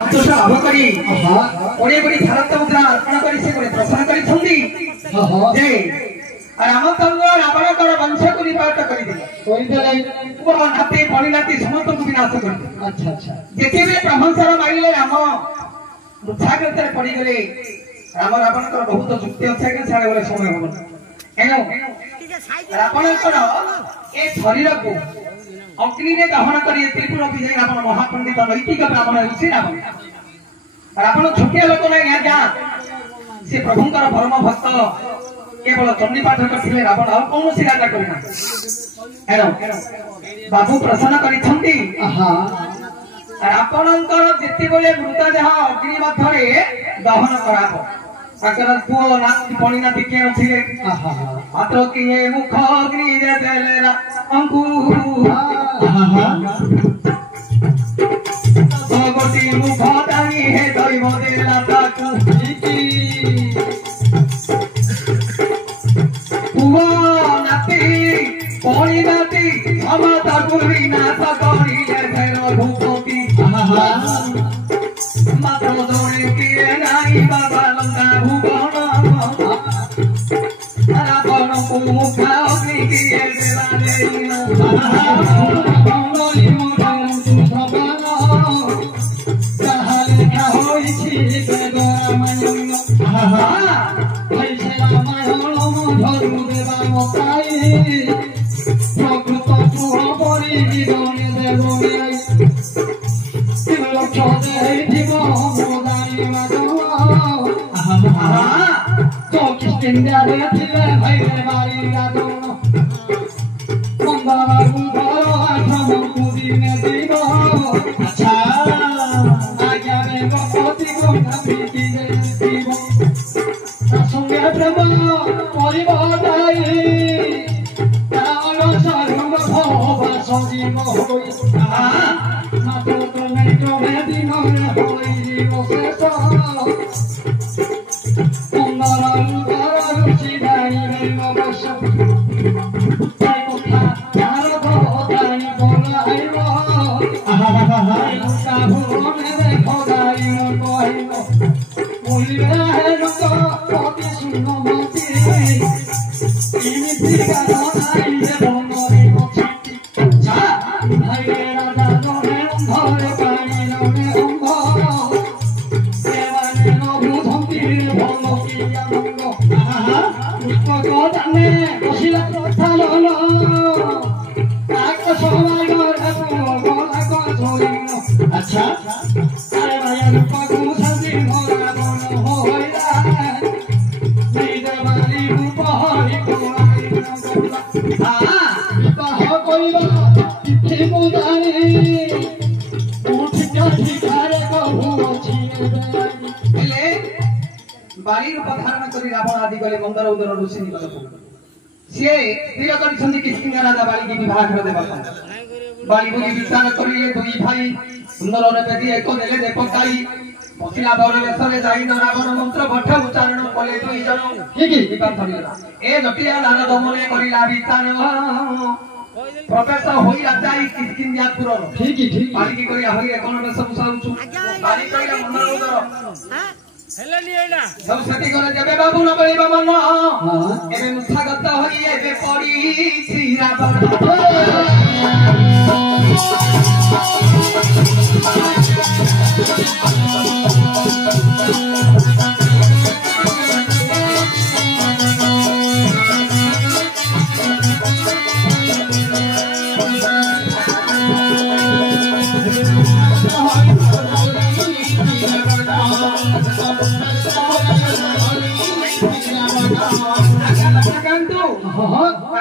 संतोष लाभ करी कोड़े कोड़ी भारत मुद्रा अर्पण करी से कोड़े प्रसाद करी छंदी जे रामचंद्र रावण कर वंश को विपात करी दे वो नाती बड़ी नाती समस्त को विनाश कर दे। अच्छा अच्छा जेते बे ब्रह्मचार मारिले राम मुछागतर पड़ी गले राम रावण कर बहुत जुक्ति ଅଛି कि छाड़े बोले समय हो एनो रावण कर ए शरीर को अग्नि ने दहन करी त्रिपुर विजय रावण महापंडित नैतिक ब्राह्मण होछि रावण रावण छोटिया लोक नै या से प्रभुंकर परम भक्त केवल चंडी पाठ करथिले रावण और कौन सी राजा करना एनो बाबू प्रसन्न करी छंती आपणकर जेते बेले मृत देह अग्नि मध्यरे दहन कराबो अगर पुओ नाती पणी नाती के नथिले मात्र किए मुख अग्नि दे देलेरा अंकु भगवती मुख दानी हे दैव देला ताकू पुओ नाती पणी नाती समता गुरी नाथ करिले फेर भूपति मात्र दौड़े किए नाई बाबा लंका भुवन रावण को मुखा अग्नि किए देला देइनो मंगली मुखम सुभवन जहाँ लिखा होइछि वेद रामायण ऐसे रामायण मधुर देवा मताई प्रकृत पुह परि जीवन देव बाली रूप धारण करी रावण आदि गले मंदर उदर ऋषि निकल से स्थिर करिसंदी किष्किंधा राजा बाली की विवाह कर देबा बाली बुझी विचार करिले दुई भाई सुंदर ने बेदी एको देले दे पकाई पसिला बौरी वेशरे जाई न रावण मंत्र भट्ट उच्चारण कले दुई जन की विवाह धरिला ए जटिया नान दमने करिला विचार प्रोफेसर होई राजाई किष्किंधापुर ठीक बाली की करिया होई कोन बेस मुसाउचु बाली करिया मंदर उदर हेले लिएला सब सती करे जबे बाबू न बलिबा मन एबे मुखागत होई एबे पड़ी सीरा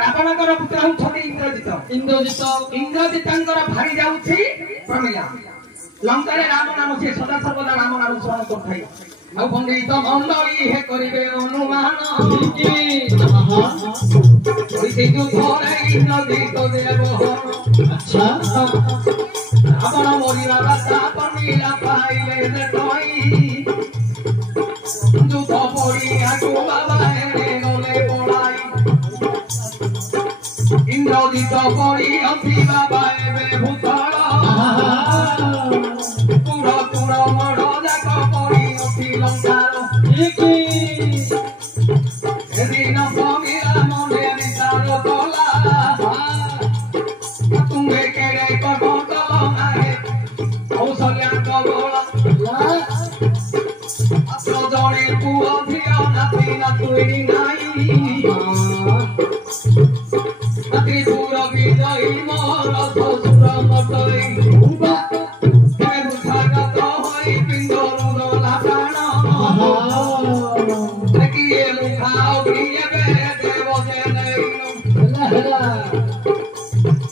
आपणकर पुत्र होछथि इंद्रजित इंद्रजितंकर भारी जाउछि प्रमिला लंका रे राम नाम से सदा सर्वदा राम नाम स्मरण करथाई आ पंडित मंडली हे करिबे अनुमान ओइ से जो घरे इंद्रजित देव अच्छा आपण मोरिला राजा प्रमिला पाइले ने तोई जो तो पड़ी आगो बाबा हे गले पड़ाई इंद्रजित पड़ी अति बाबा एबे भूतल पूरा पूरा गोला तो जड़े पुआ धिया नाती नातुई नाई नाती दूर भी जाई मोर ससुर मटई के बुझागत होई पिंडरू दोला टाणा किए मुखाओ किए बे देव जे नहीं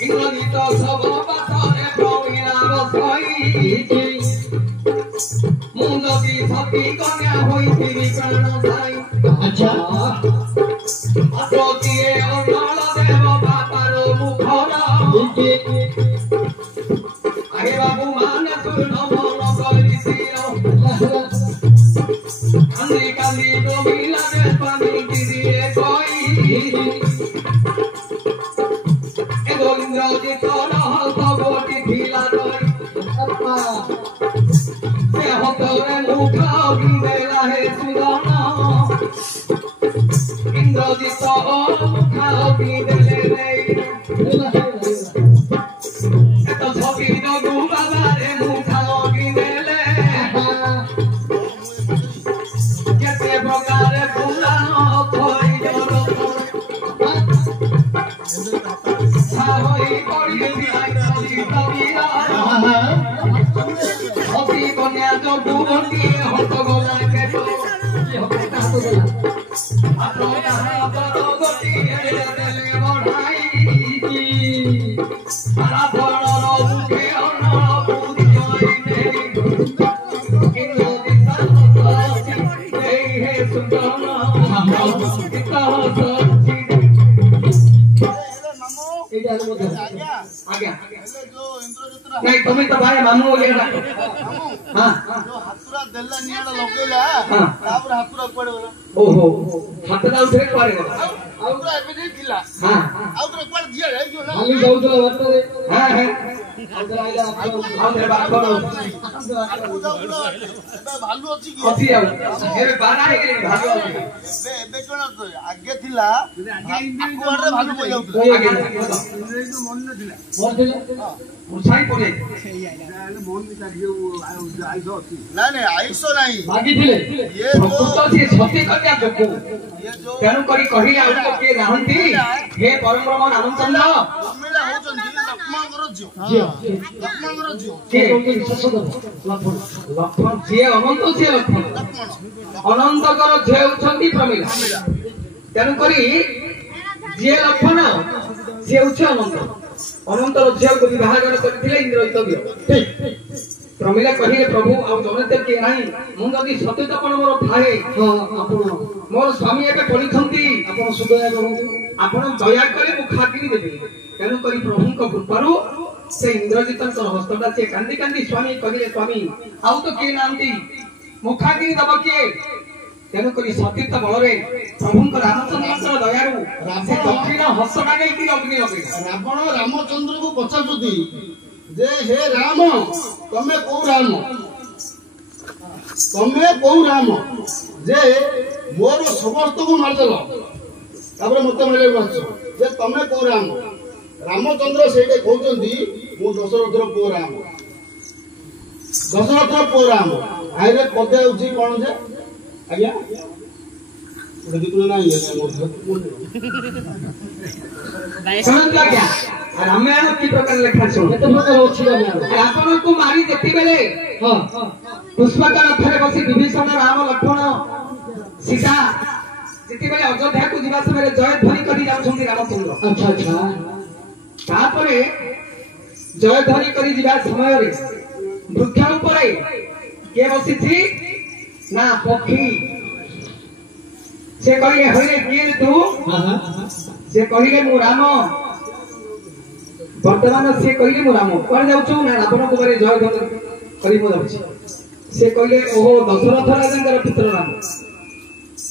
इंद्रजित सब पाथरे प्रवीणा बसई मुंडकी सती कन्या होइथिबि प्राण साई अच्छा अतोतिए अनल देव बापार मुखरा आगे बाबू मान सुन मन करिसिरो कांदी कांदी गोविला दे पानी दिए कोई इंद्रजित रहत गोटी ढीला दई से हतरे मुखा बिदेला हे सुदाना इंद्रजित मुखा बिदेले रे एतो छवि दगु बाबारे मुखा बिदेले केते प्रकारे पुराण थई जरो साहोई पड़ी दिया कविता अति कन्या जो बुबंती हत गोला के तो हत गोला आत्मा हाथ गति देले बढ़ाई सारा फणर मुखे अन्न बुद्धि ने किनो दिता हे हे सुंदर पिता सच्ची आज्ञा नहीं तुम्हें तो भाई मामू हो गया हां जो हाथुरा देला नियाडा लगेला तापर हाथुरा पड़े ओहो हाथुरा उठे पड़े आउरा एबे जे दिला हां आउरा पड़ दिया रे जो ना खाली जाउतला वाटते हां हां आउरा आइला आउरा बाप एबे भालू अछि की अछि एबे बाना हे गेली भालू एबे कोन आगे थिला आगे भालू पई जाउतला आगे जो मन न थिला मन थिला उछाई पड़े मन निका दियो आइसो अछि ना नहीं आइसो नहीं भागी थिले ये जो तो से सत्य कन्या जोको ये जो केनु करी कहि आ के रहंती हे परम ब्रह्म रामचंद्र मिला होचंती लक्ष्मण करो जियो लक्ष्मण करो जियो के लक्ष्मण जे अनंत से लक्ष्मण अनंत करो जे होचंती प्रमिला केनु करी जे लक्ष्मण से उच्च अनंत अनंतर झियो को विवाह करथिले इंद्रजित ठीक प्रमिला कहिले प्रभु आ जनते के नाही मु जदी सत्य तपन मोर भाई आपण मोर स्वामी एबे पडिथंती आपण सुदया करू आपण दया करे मु खातिरी देबे केनु करी प्रभु को कृपारु से इंद्रजित हस्तटा से कांदी कांदी स्वामी कहिले स्वामी आउ तो के नामती मु खातिरी दब के केनु करी सत्य बलरे प्रभु को रामचंद्र दयारु से दक्षिण हस्तटा नै कि अग्नि लगे रावण रामचंद्र को पचाजुती जे हे राम तमे को राम जे मोर समस्त को मार देलो तापर मते मिले बस जे तमे को राम रामचंद्र सेटे कहउचंदी मु दशरथर पो राम आइरे पदे उची कोन जे आज्ञा नहीं रामायण की प्रकार लेखा रावण को मारी देखी बेले पुष्पक रथरे बसी विभीषण राम लक्ष्मण सीता जेती बेले अयोध्या को जीवा समय जय ध्वनि करी जाउछंती रामचंद्र अच्छा अच्छा तापरे जय ध्वनि करी जीवा समय रे वृक्ष ऊपर के बसी थी ना पक्षी से कहिले होइले किए तू से कहिले मु राम वर्तमान से कहिले मु राम कोन जाउछु ना रावण को बारे जय ध्वनि करी मु जाउछि से कहिले ओहो दशरथ राजंकर पुत्र राम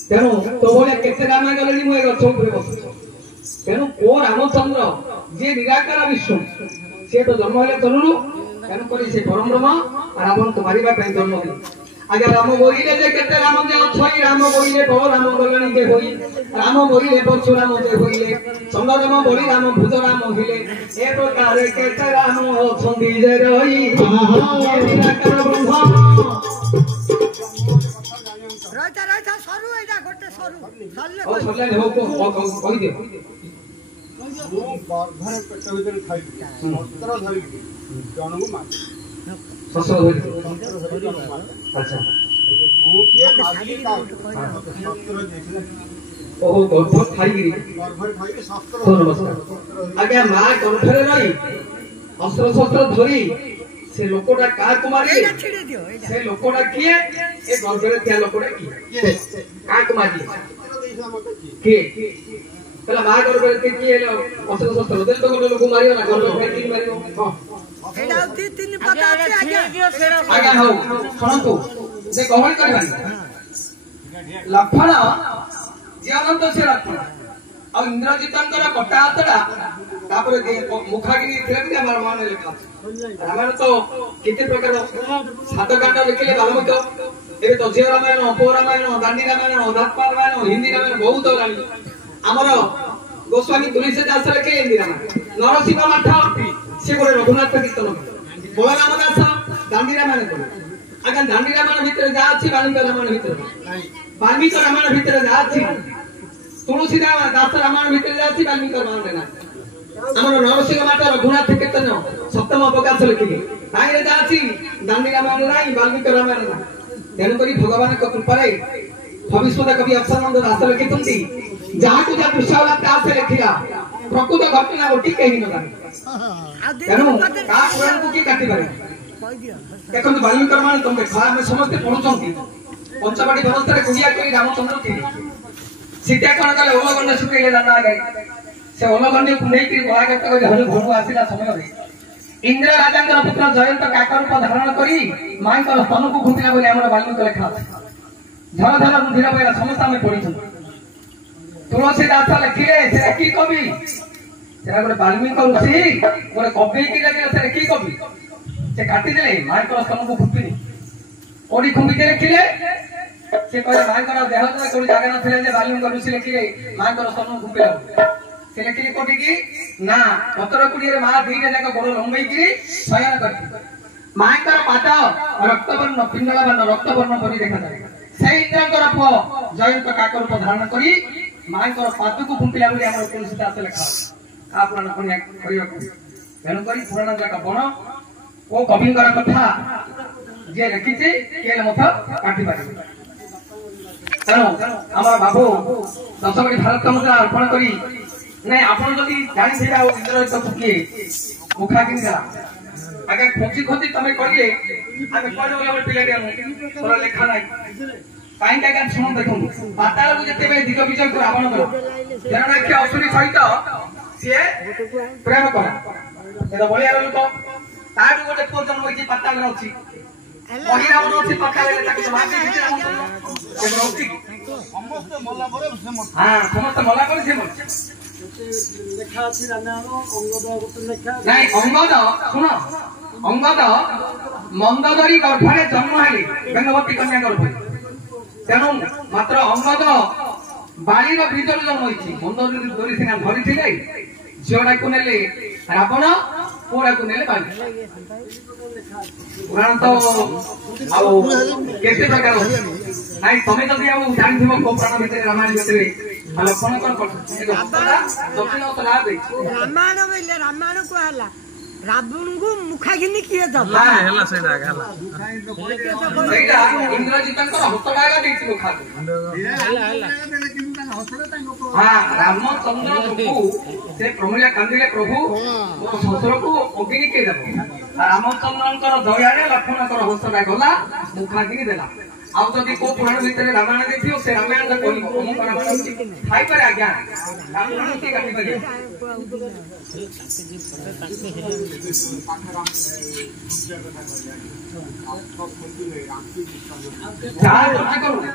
तेनु तो बोले केते राम गलेनी मु ए गछ ऊपर बस तेनु को रामचंद्र जे निराकार विष्णु से तो जन्म होले तनुनु तेनु करी से परम ब्रह्म रावण को मारिबा पे जन्म आगे राम बोइले जे केते राम जे छई राम बोइले बड़ राम गलनी जे होई राम बोइले परशुराम जे होइले संगराम बड़ी राम भूत राम होइले ए प्रकार केते राम छंदी जे रही ए निराकार ब्रह्म राजा सरू एटा गोटे सरू ओ सरले हो को कहि दे मु घरे पेट भीतर खाइ शस्त्र धरि जनगु मार शस्त्र धरि अच्छा मु के मागी का शस्त्र देखले ओहो गर्भ खाइगिरी घरे खाइ शस्त्र नमस्कार आगे मां गर्भरे रही अस्त्र शस्त्र धरी से लोकोटा का कुमारी से लोकोटा किए ए गर्भरे त्या लोकोटा किए का कुमारी के पहला मां गर्भरे के किए अस्त्र शस्त्र देल तो लोग मारियो ना गर्भ के मारियो एटा तीन पता আছে आगे हो सुनतो से गहन करबानी लक्षण जे अनंत से लक्षण आ इंद्रजितंकर कटा हातडा तापर मुखागिनी थिले हमर माने लिखा रामायण तो किते प्रकार सात कांड लिखले बाल्मीकि एबे तो जे रामायण अप रामायण दांडी रामायण अध्यात्म रामायण हिंदी रामायण बहुत रानी हमर गोस्वामी तुलसीदास लिखे हिंदी रामायण नरसिंह माथा से गोरे रघुनाथ कीर्तन बलराम दास दांडी रामायण को आगे दांडी रामायण भीतर जा अछि बाल्मीकि रामायण भीतर बाल्मीकि रामायण भीतर जा अछि तुलसीदास रामायण भीतर जा अछि बाल्मीकि रामायण ना हमर नरसिंह माता रघुनाथ कीर्तन सप्तम अवकाश लिखिले ताई रे जा अछि दांडी रामायण नाही बाल्मीकि रामायण ना तेनु करी भगवान को कृपा रे भविष्यत कवि अक्षरानंद दास लिखितंती जहाँ को जा पुष्पावला दास लिखिला प्रकृत घटना गोटी कहि न जाने तेनु का पुराण को की काटी पारे देखो बाल्मीकि रामायण तुम देखा हम समस्त पढुचंती पंचवाटी व्यवस्था रे गुडिया करी रामचंद्र थी सीता कोन कले ओलगंड सुकेले दाना गई से ओलगंड को नै कि बहागत को हनु घरु आसिला समय रे इंद्र राजांकर पुत्र जयंत काकर रूप धारण करी मांकर स्तन को घुमिला बोले हमर बाल्मीकि लेखा धर धर रुधिर बयला समस्त हम पढिछु तुलसीदास लिखिले से की कवि सेरा गोटे बाल्मीकि ऋषि गोटे कवि की लगे से की कवि से काटी देले मांकर स्तन को घुमिनी ओडी खुंबी दे लिखिले से कहले मांकर देह तो कोई जागा न थिले जे बाल्मीकि ऋषि लिखिले मांकर स्तन को घुमिला से लिखिले कोठी की ना पत्र कुड़ी रे मां दीने जाक गोड़ लंबई की शयन करती मांकर पाद रक्तवर्ण पिंडला बन रक्तवर्ण परि देखा जाय से इंद्रकर पो जयंत काकर को धारण करी मांकर पाद को कुंपिला बोली हमर तुलसीदास लिखा आ पुराण पुण्य करियो तेनु करी पुराण जाक बण को कविंकर कथा जे लिखिছে केल मथ काटी पारे तेनु हमर बाबू 10 कोटी भारत मुद्रा अर्पण करी नहीं आपण जदी जानि सेटा इंद्रजित फुके मुखागिनी देला आगे खोजी खोजी तमे करिए आगे पढो लेवल पिले दे तोरा लेखा नाही काई का गान सुन देखो पाताल को जते बे दिग विजय को रावण करो तेरा के असुरी सहित से प्रेम कर एदा बलिया लोक ताडू गोटे को जन्म होई पाताल रे अछि वही रावण अछि पाताल रे ताके मारते बिचे रहउछि समस्त मला परे से मर हां समस्त मला परे से मर लेखा अछि रामायण अंगद गोटे लेखा नाही अंगद सुनो अंगद मंदोदरी गर्भरे जन्म हेले बेंगवती कन्या गर्भरे तेणु मात्र अंगद बाली भीतर जन्म होती मंदोदरी सिंह धरी थे झीटा को नेले रावण पुरा को नेले बाली पुराण तो केते प्रकार नाई तमे जदि आ जानिथिबो को पुराण भितर रामायण भितर लक्षण कोन दक्षिण उत्तरा दे रामायण बोले रामायण को हला रावण को मुखागिनी किए दब हला सेडा हला सेटा इंद्रजितंकर हस्तडागा देछि मुखा हां रामचंद्र को से प्रमिला कांदिले प्रभु मोर ससुर को अग्नि के दब रामचंद्रंकर दयारे लक्ष्मणकर हस्तडा गला मुखागिनी देला आउ जदि को पुराण भितर रामायण देखियो से रामायण का कोई हम रामायण खाई पर आज्ञा रामायण के काटी पर जा